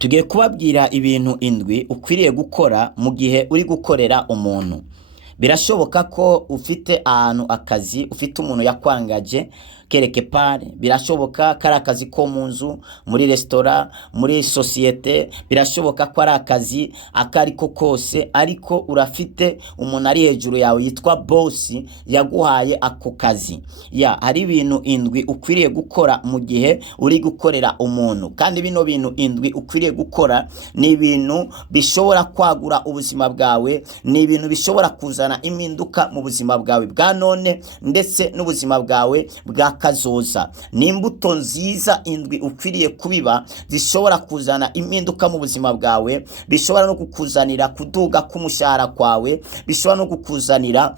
Tugiye kubabwira ibintu indwi ukwiriye gukora mu gihe uri gukorera umuntu. Birashoboka ko ufite ahantu akazi, ufite umuntu yakwangaje kereke pare, birashoboka ko ari akazi ko mu nzu, muri resitora, muri sosiyete, birashoboka ko ari akazi akariko kose, ariko urafite umuntu ari hejuru yawe yitwa boss yaguhaye ako kazi. Hari ibintu indwi ukwiriye gukora mu gihe uri gukorera umuntu, kandi bino bintu indwi ukwiriye gukora ni ibintu bishobora kwagura ubuzima bwawe, ni ibintu bishobora kuzana impinduka mu buzima bwawe bwa none ndetse n'ubuzima bwawe bwa kazoza. Ni imbuto nziza indwi ukwiriye kubiba zishobora kuzana impinduka mu buzima bwawe, bishobora no kukuzanira kuduga k'umushahara kwawe, bishobora no kukuzanira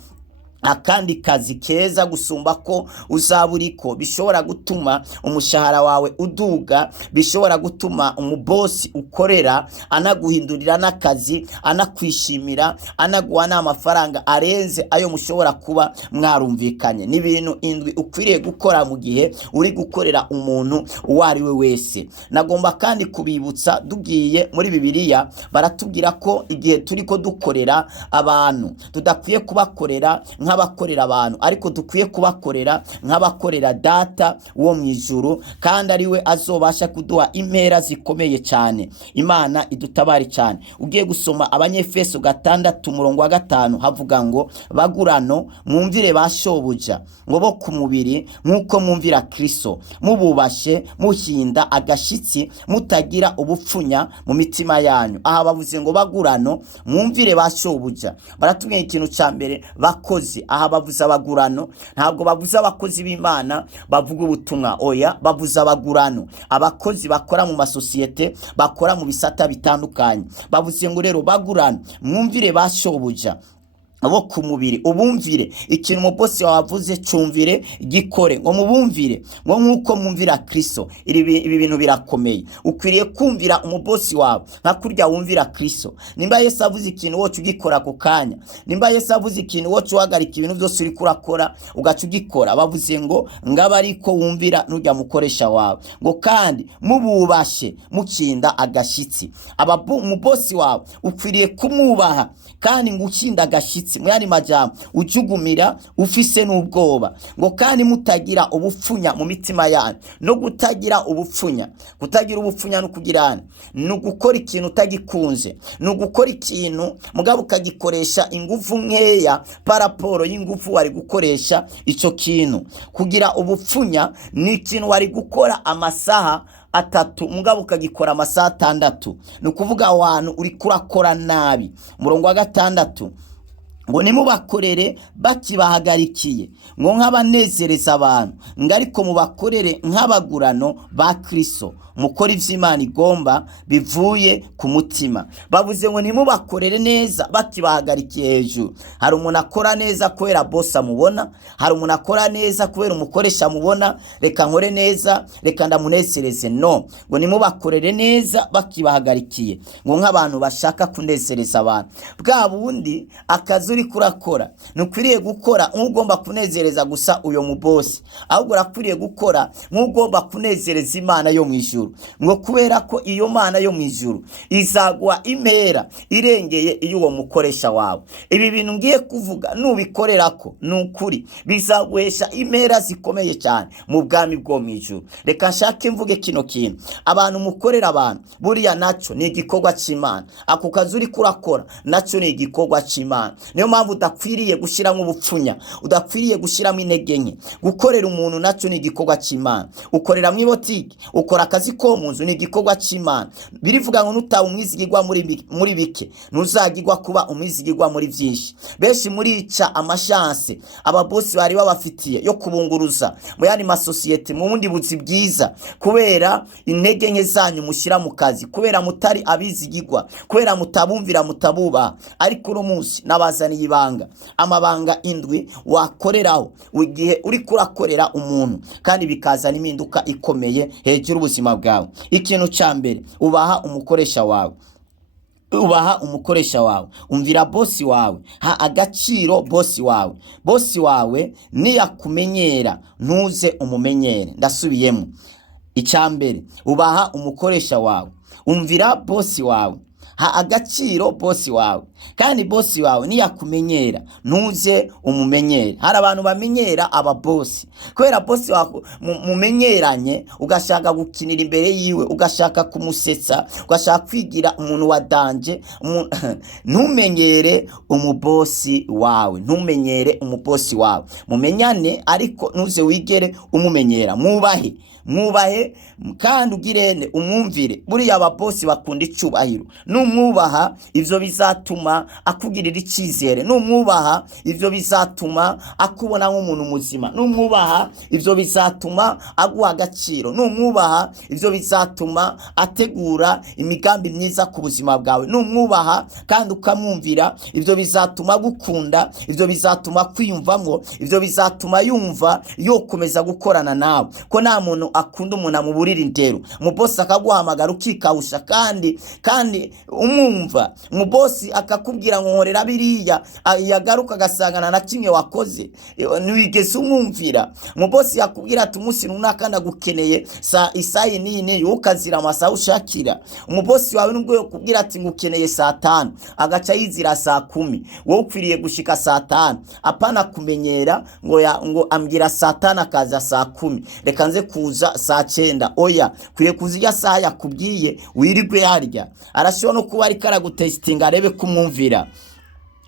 akandi kazi keza gusumba ko uzaba uriko, bishobora gutuma umushahara wawe uduga, bishobora gutuma umubosi ukorera anaguhindurira n'akazi, anakwishimira, anaguha n'amafaranga arenze ayo mushobora kuba mwarumvikanye. Ni ibintu indwi ukwiriye gukora mu gihe uri gukorera umuntu uwo ari we wese. Nagomba kandi kubibutsa, dugiye muri Bibiliya baratubwira ko igihe turiko dukorera abantu tudakwiye kubakorera nk'abakorera abantu, ariko dukwiye kubakorera nk'abakorera data wo mu ijuru, kandi ari we azobasha kuduha impera zikomeye cyane. Imana idutabare cyane. Ugiye gusoma Abanyefeso 6:5 havuga ngo bagurano mwumvire bashobuja ngo bo ku mubiri nk'uko mwumvira Kristo, mububashe muhinda agashitsi, mutagira ubupfunya mu mitima yanyu. Aha bavuze ngo bagurano mwumvire bashobuja. Baratubwiye ikintu cya mbere, bakozi. Aha bavuze abagurano, ntabwo bavuze abakozi b'Imana bavuga ubutumwa, oya, bavuze abagurano, abakozi bakora mu masosiyete, bakora mu bisata bitandukanye. Bavuze ngo rero bagurano mwumvire bashobuja abo ku mubiri, ubumvire ikintu umubosi wavuze cumvire gikore, ngo mubumvire ngo nkuko mwumvira Kristo. Ibi bintu birakomeye. Ukwiriye kumvira umubosi wawe nka kurya wumvira Kristo. Nimba Yesu avuze ikintu wocu ugikora ako kanya, nimba Yesu avuze ikintu wocu uhagarika ibintu byose uri kurakora ugaca ugikora. Bavuze ngo ngaba ariko wumvira n'urya mukoresha wawe, ngo kandi mububashe mukinda agashitsi. Umubosi wawe ukwiriye kumwubaha kandi ngo ukinda agashitsi, mwani majambo ujugumira ufise n'ubwoba, ngo kandi mutagira ubupfunya mu mitima yanyu. No gutagira ubupfunya, kutagira ubupfunya no kugirana, no gukora ikintu utagikunze, no gukora ikintu mugabo ukagikoresha ingufu nkeya paraporo y'ingufu wari gukoresha ico kintu. Kugira ubupfunya ni ikintu wari gukora amasaha 3 mugabo ukagikora amasaha 6. Ni ukuvuga abantu uri kurakora nabi. Umurongo wa 6 ngo nimubakorere bakibahagarikiye ngo nk'abanezereza abantu, ngo ariko mubakorere nk'abagurano ba Kristo, mukora ivy'Imana igomba bivuye ku mutima. Bavuze ngo nimubakorere neza bakibahagarikiye hejuru. Hari umuntu akora neza kubera boss amubona, hari umuntu akora neza kubera umukoresha amubona, reka nkore neza, reka ndamunezereze. No, ngo nimubakorere neza bakibahagarikiye ngo nk'abantu bashaka kunezereza abantu. Bwa bundi akazi uri kurakora nukwiriye gukora nk'ugomba kunezereza gusa uyo mubosi, ahubwo urakwiriye gukora nk'ugomba kunezereza Imana yo mu ijuru, ngo kubera ko iyo Mana yo mu ijuru izagwa impera irengeye iyo uwo mukoresha wawe. Ibi bintu ngiye kuvuga nubikorera ko nukuri bizaguhesha impera zikomeye cyane mu bwami bwo mu ijuru. Reka nshake mvuge kino kintu, abantu mukorera abantu buriya naco ni igikorwa cy'Imana. Ako kazi uri kurakora naco ni igikorwa cy'Imana. Niyo mpamvu udakwiriye gushiramo ubupfunya, udakwiriye gushiramo intege nke. Gukorera umuntu naco ni igikorwa cy'Imana. Ukorera mu ibotiki, ukora akazi ko mu nzu, ni igikorwa cy'Imana. Birivuga ngo nutawe umwizigirwa muri bike ntuzagirwa kuba umwizigirwa muri byinshi. Benshi muri ica amashanse ababosi bari babafitiye yo kubunguruza mu yandi masosiyete mu bundi buzi bwiza, kubera intege nke zanyu mushyira mu kazi, kubera mutari abizigirwa, kubera mutabumvira mutabuba. Ariko uno munsi nabazaniye ibanga, amabanga indwi wakoreraho igihe uri kurakorera umuntu, kandi bikazana impinduka ikomeye hejuru ubuzima bwawe. Ikintu cya mbere, ubaha umukoresha wawe. Ubaha umukoresha wawe, umvira bosi wawe, ha agaciro bosi wawe. Bosi wawe niyakumenyera ntuze umumenyere. Ndasubiyemo, icyambere, ubaha umukoresha wawe. umvira bosi wawe, ha agaciro bosi wawe, kandi bosi wawe niyakumenyera ntuze umumenyere. Hari abantu bamenyera aba bosi, kubera bosi wawe mumenyeranye, ugashaka gukinira imbere yiwe, ugashaka kumusetsa, ugashaka kwigira umuntu wa danje. Ntumenyere umubosi wawe, ntumenyere umubosi wawe. Mumenyane ariko ntuze wigere umumenyera. Mwubahe kandi ugirene umwumvire. Buriya ababosi bakunda icubahiro. Numwubaha ivyo bizatuma akugirira icyizere. Numwubaha ivyo bizatuma akubona nk'umuntu muzima. Numwubaha ivyo bizatuma aguha agaciro. Numwubaha ivyo bizatuma ategura imigambi myiza ku buzima bwawe. Numwubaha kandi ukamwumvira, ivyo bizatuma gukunda, ivyo bizatuma kwiyumvamwo, ivyo bizatuma yumva yokomeza gukorana nawe. Ko nta muntu akunda umuntu amuburira indero. Umubosi akaguhamagara ukikawusha kandi umwumva. Umubosi akakubwira ngo nkorera biriya, yagaruka agasangana na kimwe wakoze, ntiwigeze umwumvira. Umubosi yakubwira ati umunsi runaka ndagukeneye isaha nini, ukazira amasaha ushakira. Umubosi wawe nubwo yakubwira ati ngukeneye saa 5, agaca yizira saa 10, wowe ukwiriye gushika saa 5. Apana kumenyera ngo ambwira saa 5 akaza saa 10, reka nze kuza saa 9. Oya, kwiriye kuziya saa yakubwiye wirigwe harya. Arashobora no kuba ari karagutestinga arebe kumwumvira.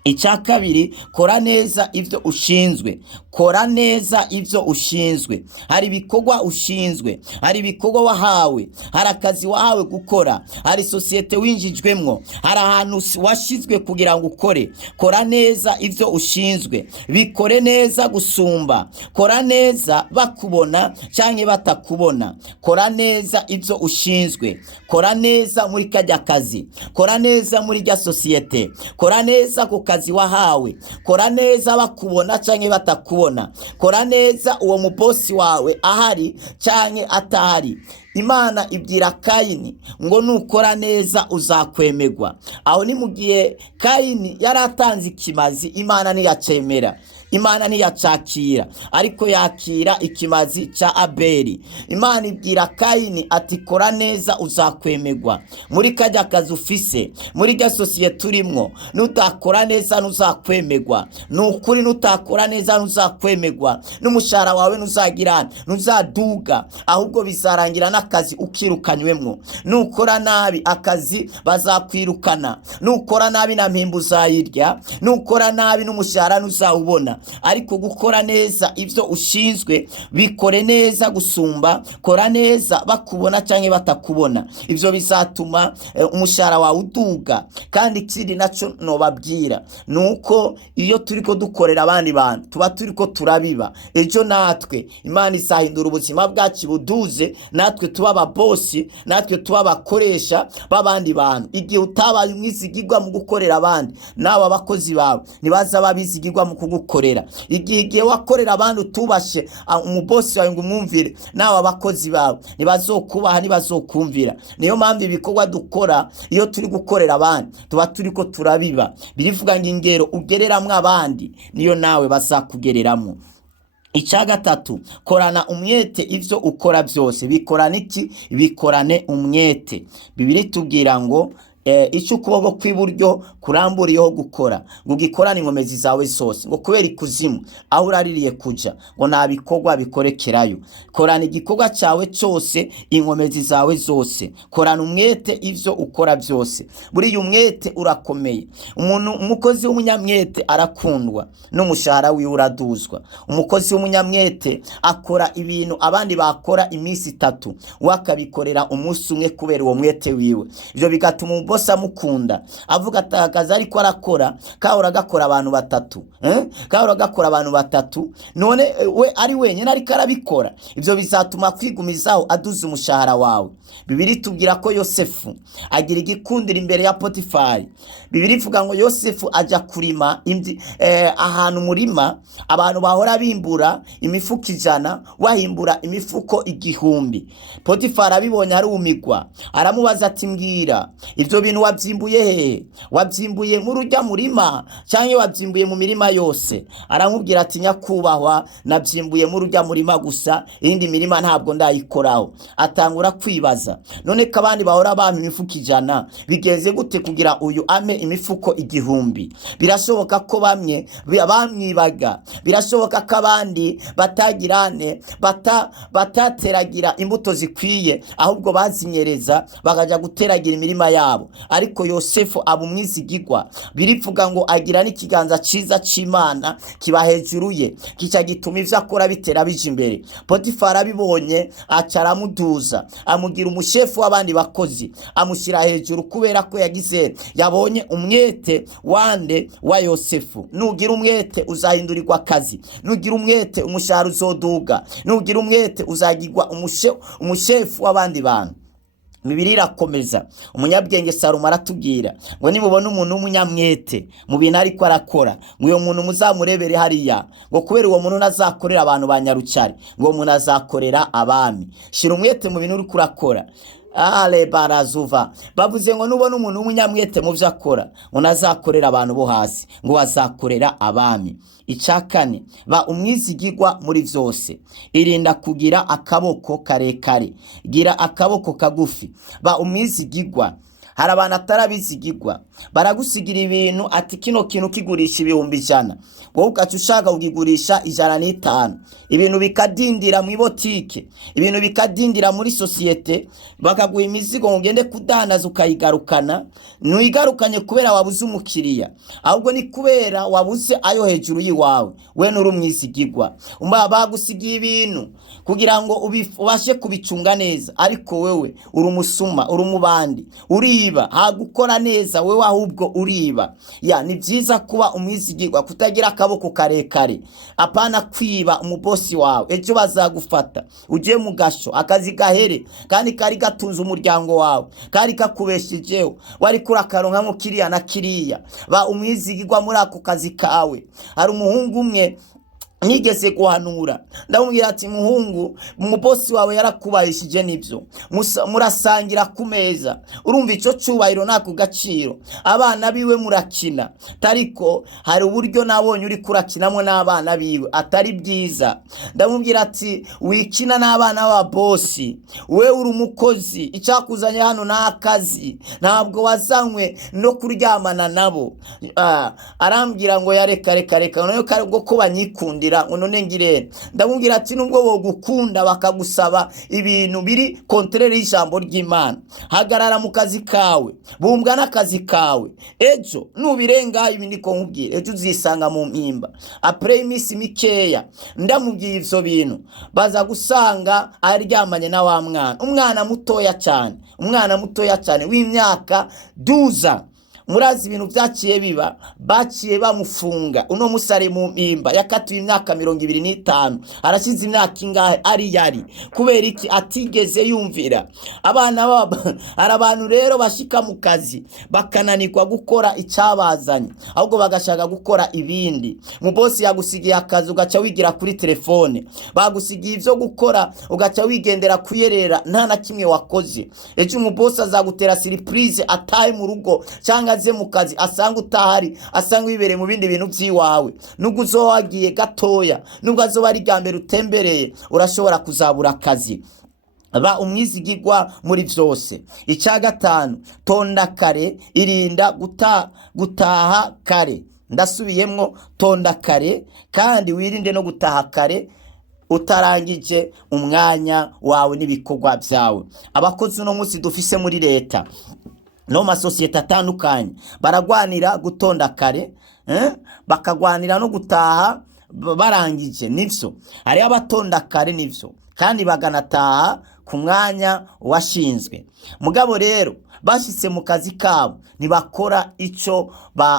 Icya kabiri, kora neza ivyo ushinzwe. Kora neza ivyo ushinzwe. Hari ibikorwa ushinzwe, hari ibikorwa wahawe, hari akazi wahawe gukora, hari sosiyete winjijwemwo, hari ahantu washizwe kugira ngo ukore. Kora neza ivyo ushinzwe, bikore neza gusumba. Kora neza bakubona canke batakubona. Kora neza ivyo ushinzwe. Kora neza muri kajya kazi, kora neza muri rya sosiyete, kora neza ku kazi wahawe. Kora neza bakubona canke batakubona. Kora neza uwo mubosi wawe ahari canke atahari. Imana ibwira Kayini ngo nukora neza uzakwemerwa. Aho ni mugihe Kayini yaratanze ikimazi, Imana ntiyacemera, Imana ntiyacakira, ariko yakira ikimazi ca Abeli. Imana ibwira Kayini ati kora neza uzakwemerwa. Muri kajya kazi ufise, muri rya sosiyete turimwo, nutakora neza ntuzakwemerwa. Nukuri nutakora neza ntuzakwemerwa, n'umushahara wawe ntuzaduga, ahubwo bizarangira n'akazi ukirukanywemwo. Nukora nabi akazi bazakwirukana, nukora nabi na mpimbu uzayirya, nukora nabi n'umushahara ntuzawubona. Ariko gukora neza ivyo ushinzwe, bikore neza gusumba. Kora neza bakubona canke batakubona. Ivyo bizatuma umushahara wawe uduga. Kandi ikindi naco nobabwira nuko iyo turiko dukorera abandi bantu tuba turiko turabiba. Ejo natwe Imana isahindura ubuzima bwacu buduze, natwe tuba ababosi, natwe tuba abakoresha babandi bantu. Igihe utabaye umwizigirwa mu gukorera abandi, nawe abakozi bawe nibaza babizigirwa mu kugukorera. Igihe wakorera abandi utubashe umubosi wawe ngo umwumvire, nawe abakozi bawe nibazokubaha, nibazokumvira. Niyo mpamvu ibikorwa dukora iyo turi gukorera abandi tuba turiko turabiba. Birivuga ngo ingero ugereramwo abandi niyo nawe bazakugereramo. Icya gatatu, korana umwete ivyo ukora byose. Bikorane iki? Bikorane umwete. Bibiri tubwira ngo icyo ukuboko kw'iburyo kuramburiyeho gukora ngo gikorane inkomezi zawe zose, ngo kubera ikuzimu aho uraririye kuja ngo nta bikorwa bikorekerayo. Korana igikorwa cyawe cyose, inkomezi zawe zose. Korana umwete ivyo ukora byose. Buriya umwete urakomeye. Umukozi w'umunyamwete arakundwa, n'umushahara wiwe uraduzwa. Umukozi w'umunyamwete akora ibintu abandi bakora iminsi 3, wakabikorera umunsi umwe kubera uwo mwete wiwe. Ivyo bigatuma bose amukunda, avuga atakaza ariko arakora kahora gakora abantu 3, kahora gakora abantu 3, none we ari wenyine ariko arabikora. Ivyo bizatuma kwigumizaho aduza umushahara wawe. Bibiri tubwira ko Yosefu agira igikundira imbere ya Potifari. Bibiri ivuga ngo Yosefu aja kurima ahantu murima abantu bahora bimbura imifuko 100, wahimbura imifuko 1000. Potifari abibonye arumigwa, aramubaza ati mbwira ivyo bintu wabyimbuye hehe? Wabyimbuye muri urya murima cyangwa wabyimbuye mu mirima yose? Aramubwira ati nyakubahwa, nabyimbuye muri urya murima gusa, indi mirima ntabwo ndayikoraho. Atangura kwibaza, none ko abandi bahora bampa imifuko 100, bigenze gute kugira uyu ame imifuko 1000? Birashoboka ko bamwe bamwibaga, birashoboka ko abandi batagirane batateragira imbuto zikwiye, ahubwo bazinyereza bakaja guteragira imirima yabo. Ariko Yosefu aba umwizigirwa, birivuga ngo agira n'ikiganza ciza c'Imana kiba hejuru ye, kica gituma ivyo akora bitera bija imbere. Potifari abibonye aca aramuduza, amugira umushefu w'abandi bakozi, amushyira hejuru kubera ko yabonye umwete wa Yosefu. Nugira umwete uzahindurirwa akazi, nugira umwete umushahara uzoduga, nugira umwete uzagirwa umushefu w'abandi bantu. Bibiri irakomeza, umunyabwenge Salomo aratubwira ngo nimubona umuntu w'umunyamwete mu bintu ariko arakora, ngo uyo muntu muzamurebere hariya, ngo kubera uwo muntu nazakorera abantu ba Nyarucari, ngo umuntu azakorera abami. Shira umwete mu bintu uri kurakora. Ale barazuva, bavuze ngo nubona umuntu w'umunyamwete mu byo akora, ngo nazakorera abantu bo hasi, ngo azakorera abami. Icakane, ba umwizigirwa muri vyose. Irinda kugira akaboko karekare, gira akaboko kagufi. Ba umwizigirwa. Hari abantu atarabizigirwa, baragusigira ibintu ati kino kintu kigurisha 100,000, wowe ugaca ushaka kugigurisha 150. Ibintu bikadindira mu botike, ibintu bikadindira muri societe, bakaguha imizigo ngo ugende kudandaza ukayigarukana. Ntuyigarukanye kubera wabuze umukiriya, ahubwo ni kubera wabuze ayo hejuru yiwawe. We nuri umwizigirwa, bagusigiye ibintu kugira ngo ubashe kubicunga neza, ariko wewe uri umusuma, uri umubandi, uriba, hagukora neza wewe ahubwo uriba. Ni byiza kuba umwizigirwa, kutagira akaboko karekare, apana kwiba umubosi wawe. Ejo bazagufata uje mu gasho, akazi gahere kandi kari gatunze umuryango wawe, kari kakubeshejeho, wari kurakaronka mu kiriya na kiriya. Ba umwizigirwa muri ako kazi kawe. Hari umuhungu umwe nigeze guhanura, ndamubwira ati muhungu, umubosi wawe yarakubahishije nibyo, murasangira ku meza, urumva ico cubahiro nako gaciro, abana biwe murakina, tariko hari uburyo nabonye uri kurakinamwe n'abana biwe atari byiza. Ndamubwira ati wikina n'abana b'abosi, we uri umukozi, icakuzanye hano n'akazi, ntabwo wazanywe no kuryamana nabo. Arambwira ngo reka noneho karibwo ko banyikundira, none ngire. Ndamubwira ati nubwo bogukunda bakagusaba ibintu biri kontrere y'ijambo ry'Imana, hagarara mu kazi kawe, bumbwa n'akazi kawe. Ejo nubirenga ibindi ko nkubwira, ejo uzisanga mu mpimba. Après iminsi mikeya ndamubwiye ivyo bintu, baza gusanga aryamanye na wa mwana, umwana mutoya cyane w'imyaka 12. Murazi ibintu byaciye biba, baciye bamufunga. Uno musare mu mpimba yakatuye imyaka 25, arashize imyaka ingahe ari yari, kubera iki? Atigeze yumvira abana babo. Hari abantu rero bashika mu kazi bakananirwa gukora icyabazanye, ahubwo bagashaka gukora ibindi. Mu bosi yagusigiye akazi ugaca wigira kuri telefone, bagusigiye ivyo gukora ugaca wigendera kuyerera, nta na kimwe wakoze. Ejo mu bosi azagutera surprise, atahe mu rugo cyangwa aze mu kazi asanga utahari, asanga wibereye mu bindi bintu by'iwawe. Nubwo uzowagiye gatoya, nubwo azoba ari gambere utembereye, urashobora kuzabura akazi. Ba umwizigirwa muri vyose. Icya gatanu, tonda kare, irinda gutaha kare. Ndasubiyemwo, tonda kare kandi wirinde no gutaha kare utarangije umwanya wawe n'ibikorwa byawe. Abakozi no munsi dufise muri leta no masosiyete atandukanye baragwanira gutonda kare, bakagwanira no gutaha barangije. Nivyo ari abatonda kare, nivyo kandi baganataha ku mwanya washinzwe. Mugabo rero bashitse mu kazi kabo ntibakora ico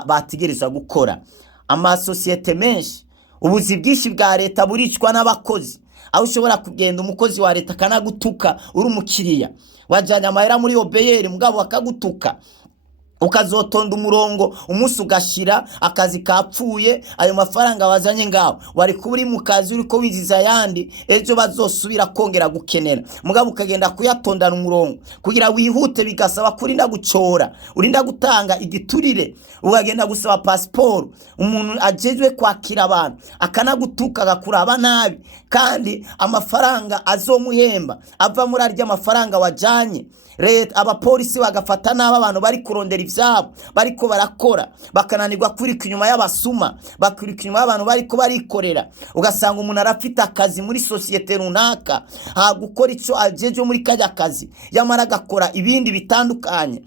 bategereza gukora. Amasosiyete menshi, ubuzi bwinshi bwa leta buricwa n'abakozi, aho ushobora kugenda umukozi wa leta kanagutuka uri umukiriya, wajanye amahera muri obeyeri mugabo akagutuka. ukazotonda umurongo umunsi ugashira akazi kapfuye, ayo mafaranga wazanye ngaho wari kuburi mu kazi uriko wiziza yandi, ejo bazosubira kongera gukenera, mugabo ukagenda kuyatondana umurongo kugira wihute, bigasaba kurinda gucora, urinda gutanga igiturire, ukagenda gusaba pasiporo, umuntu ajejwe kwakira abantu akanagutuka agakuraba nabi, kandi amafaranga azomuhemba ava muri arya amafaranga wajanye. Leta abapolisi bagafata naba abantu bari kurondera ivyabo bariko barakora, bakananirwa kwirika inyuma y'abasuma, bakwirika inyuma y'abantu bariko barikorera, ugasanga umuntu arafite akazi muri societe runaka, gukora ico ajeje muri kajya kazi, yamara agakora ibindi bitandukanye.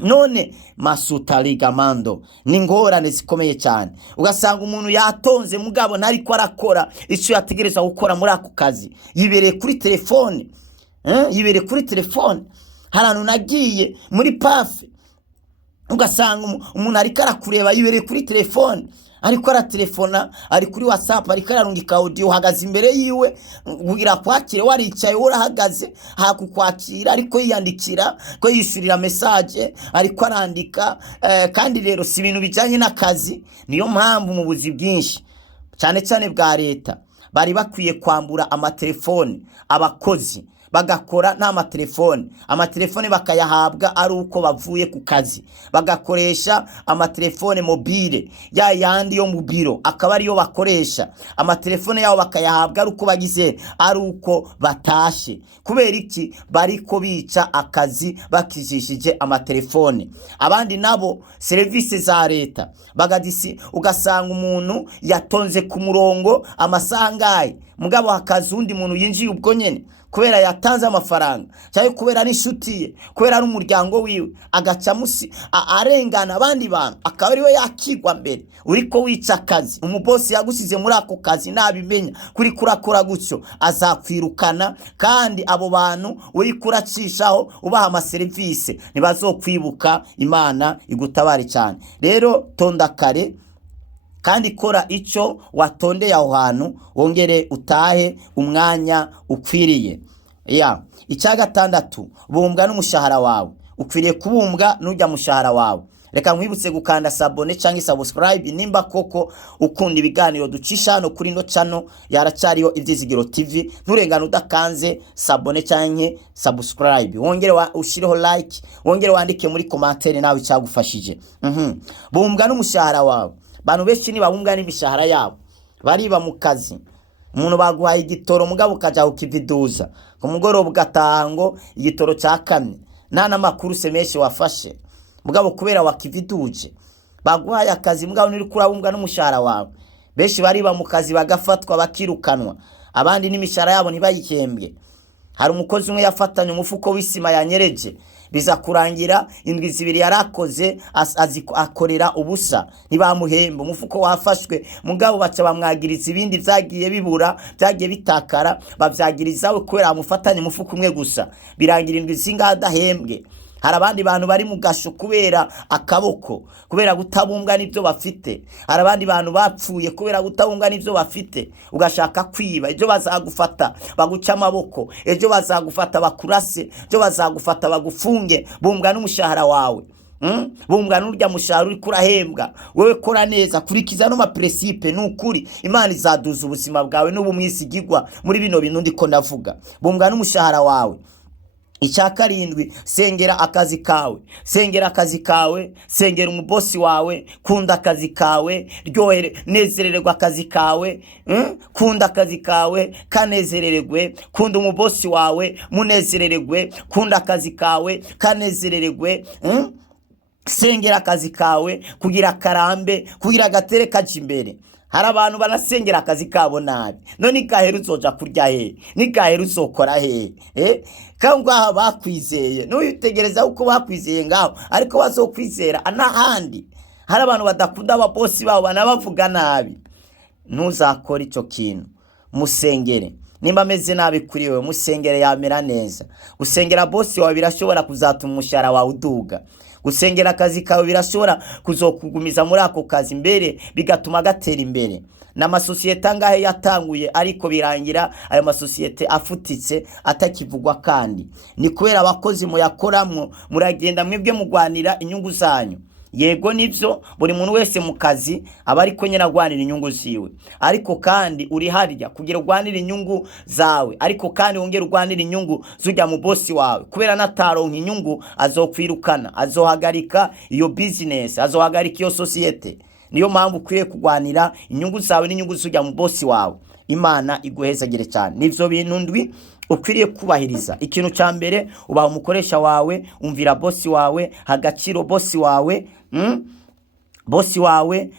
None masutarigamando ni ngorane zikomeye cyane, ugasanga umuntu yatonze mugabo ntariko arakora ico yategereza gukora muri ako kazi, yibereye kuri telefone. Yibereye kuri telefone. Harantu nagiye muri pafe, ugasanga umuntu ariko arakureba yibereye kuri telefone, ariko aratelefona, ari kuri WhatsApp, ariko ararungika audio, uhagaze imbere yiwe kugira kwakire, waricaye urahagaze hakukwakira, ariko yiyandikira ko yishurira message, ariko arandika. Kandi rero si ibintu bijanye n'akazi. Niyo mpamvu mu buzi bwinshi cyane cyane bwa leta bari bakwiye kwambura amatelefone abakozi, bagakora nta amatelefone bakayahabwa ari uko bavuye ku kazi, bagakoresha amatelefone mobile ya yandi yo mu biro, akaba ari yo bakoresha. Amatelefone yabo bakayahabwa ari uko bagize, ari uko batashe. Kubera iki? Bariko bica akazi bakijishije amatelefone. Abandi nabo service za leta bagadisi, ugasanga umuntu yatonze ku murongo amasangaye, mugabo hakaza undi muntu yinjiye ubwo nyene kubera yatanze amafaranga, cyangwa kubera n'ishuti ye, kubera ari umuryango wiwe, agaca musi arengana abandi bantu, akaba ariwe yakigwa mbere. Uriko wica akazi, umubosi yagusize muri ako kazi nabimenya kuri kurakora gutyo azakwirukana, kandi abo bantu uri kuracishaho ubaha amaserivise ntibazokwibuka. Imana igutabare cyane. Rero tonda kare kandi kora ico watondeye aho hantu, wongere utahe umwanya ukwiriye. Icya gatandatu, bumbwa n'umushahara wawe. Ukwiriye kubumbwa n'ujya mushahara wawe. Reka nkwibutse gukanda sabone cyangwa subscribe nimba koko ukunda ibiganiro ducisha hano kuri no channel yaracariyo Ivyizigiro TV. Nturengana udakanze sabone cyangwa subscribe, wongere ushireho like, wongere wandike muri commentaire nawe cyagufashije. Bumbwa n'umushahara wawe. Bantu benshi ni babumbwa n'imishahara yabo, bariba mu kazi. Umuntu baguhaye igitoro mugabo ukaja ukividuza ku mugoroba, ugatango igitoro cyakamye, nta namakuru semeshe wafashe, mugabo kubera wakividuje. Baguhaye akazi mugabo nuri kurabumbwa n'umushahara wawe. Benshi bariba mu kazi bagafatwa bakirukanwa, abandi n'imishahara yabo ntibayikembwe. Hari umukozi umwe yafatanye umufuko w'isima yanyereje, biza kurangira indwi zibiri yarakoze akorera ubusa, ntibamuhemba. Umufuko wafashwe mugabo baca bamwagiriza ibindi vyagiye bibura, vyagiye bitakara, bavyagiriza we kubera amufatanye umufuko umwe gusa, birangira indwi zinga adahembwe. Hari abandi bantu bari mu gasho kubera akaboko, kubera gutabumbwa n'ibyo bafite. Hari abandi bantu bapfuye kubera gutabumbwa n'ibyo bafite, ugashaka kwiba. Ejo bazagufata baguca amaboko, ejo bazagufata bakurase, ejo bazagufata bagufunge. Bumbwa n'umushahara wawe. Bumbwa n'urya mushahara uri kurahembwa. Wewe kora neza, kurikiza no maprincipe, n'ukuri Imana izaduza ubuzima bwawe n'ubumwisigirwa muri bino bintu ndiko ndavuga. Bumbwa n'umushahara wawe. Icya karindwi, sengera akazi kawe. Sengera akazi kawe, sengera umubosi wawe, kunda akazi kawe, ryohere nezerererwa akazi kawe. Kunda akazi kawe kanezerererwe, kunda umubosi wawe munezerererwe, kunda akazi kawe kanezerererwe. Sengera akazi kawe kugira karambe, kugira gatere kaje imbere. Hari abantu banasengera akazi kabo nabi, none ikaheru uzoja kurya he, nikaheru uzokora he? Kangwa bakwizeye n'uyitegereza uko bakwizeye ngaho, ariko bazokwizera anahandi. Hari abantu badakunda ababosi babo banabavuga nabi. Ntuzakora ico kintu. Musengere. Nimba ameze nabi kuri wewe, musengere yamera neza. Gusengera bosi wawe birashobora kuzatuma umushahara wawe uduga. Gusengera akazi kawe birashobora kuzokugumiza muri ako kazi mbere bigatuma gatera imbere. n'amasosiyete angahe yatanguye ariko birangira ayo masosiyete afutitse atakivugwa, kandi ni kubera abakozi muyakoramwo muragenda mwebwe mugwanira inyungu zanyu. Yego nivyo buri muntu wese mu kazi aba ariko nyene agwanira inyungu ziwe, ariko kandi uri harya kugira ugwanira inyungu zawe, ariko kandi wongera ugwanira inyungu zujya mu bosi wawe, kubera nataronka inyungu azokwirukana, azohagarika iyo business, azohagarika iyo societe. Niyo mpamvu ukwiye kugwanira inyungu zawe n'inyungu zujya mu bosi wawe. Imana iguhezagire cyane. Nivyo bintu ndwi ukwiriye kubahiriza. Ikintu ca mbere, ubaha umukoresha wawe, umvira bosi wawe, hagaciro bosi wawe. Bosi wawe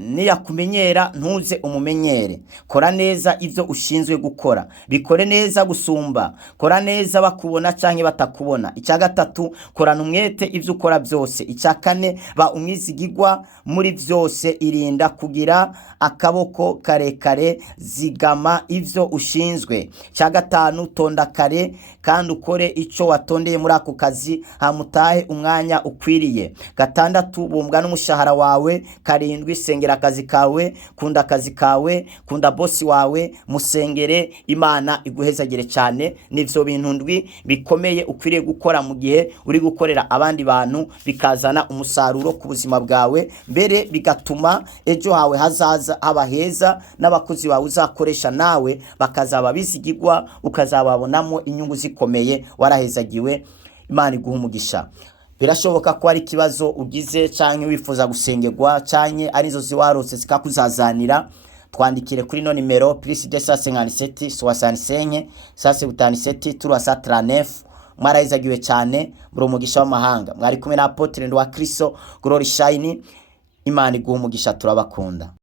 niyakumenyera ntuze umumenyere. Kora neza ivyo ushinzwe gukora, bikore neza gusumba. Kora neza bakubona canke batakubona. Icya gatatu, korana umwete ivyo ukora byose. Icya kane, ba umwizigirwa muri byose, irinda kugira akaboko karekare, zigama ivyo ushinzwe. Icya gatanu, tonda kare kandi ukore ico watondeye muri ako kazi, hamutahe umwanya ukwiriye. Gatandatu, bumbwa n'umushahara wawe. Karindwi, sengera akazi kawe, kunda akazi kawe, kunda bosi wawe, musengere. Imana iguhezagire cyane. Nivyo bintu ndwi bikomeye ukwiriye gukora mu gihe uri gukorera abandi bantu, bikazana umusaruro ku buzima bwawe, mbere bigatuma ejo hawe hazaza haba heza, n'abakozi bawe uzakoresha nawe bakazaba bizigirwa, ukazababonamo inyungu zikomeye. Warahezagiwe. Imana iguha umugisha. Birashoboka ko ari kibazo ugize canke wifuza gusengerwa canke arizo ziwarose zikakuzazanira, twandikire kuri no nimero +257 65 57 339. Mwarahezagiwe cyane, muri umugisha w'amahanga. Mwari kumwe na Apotre Ndwa Kristo Glory Shine. Imana iguha umugisha, turabakunda.